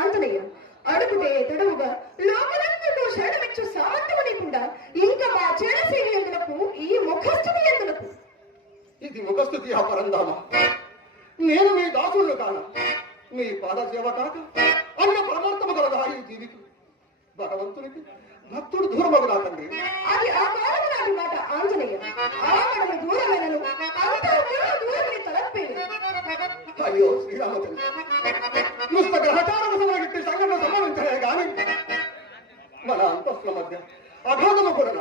ఆంజనేయ అడుగుతే తడవుగా లోకలందరిలో శరణమిచ్చు సామర్థ్యం లేకుండా ఇంకా మా చెడసేవి ఎందులకు ఈ ముఖస్థుతి ఎందులకు? ఇది ముఖస్థుతి ఆ పరందామ. నేను మీ దాసులు కాన, మీ పాద సేవ కాక అన్న పరమార్థము కలదా ఈ జీవికి. భగవంతునికి భక్తుడు దూరమగు నా తండ్రి. అది ఆ కాలము నాటి మాట ఆంజనేయ. ఆ మనము దూరమైనను అంతరంలో దూరమని తలపేది. అయ్యో శ్రీరామచంద్ర, దుష్ట గ్రహచారము సమగిట్టి సంఘటన సంభవించలే గాని మన అంతస్తుల మధ్య అఘాతము కూడా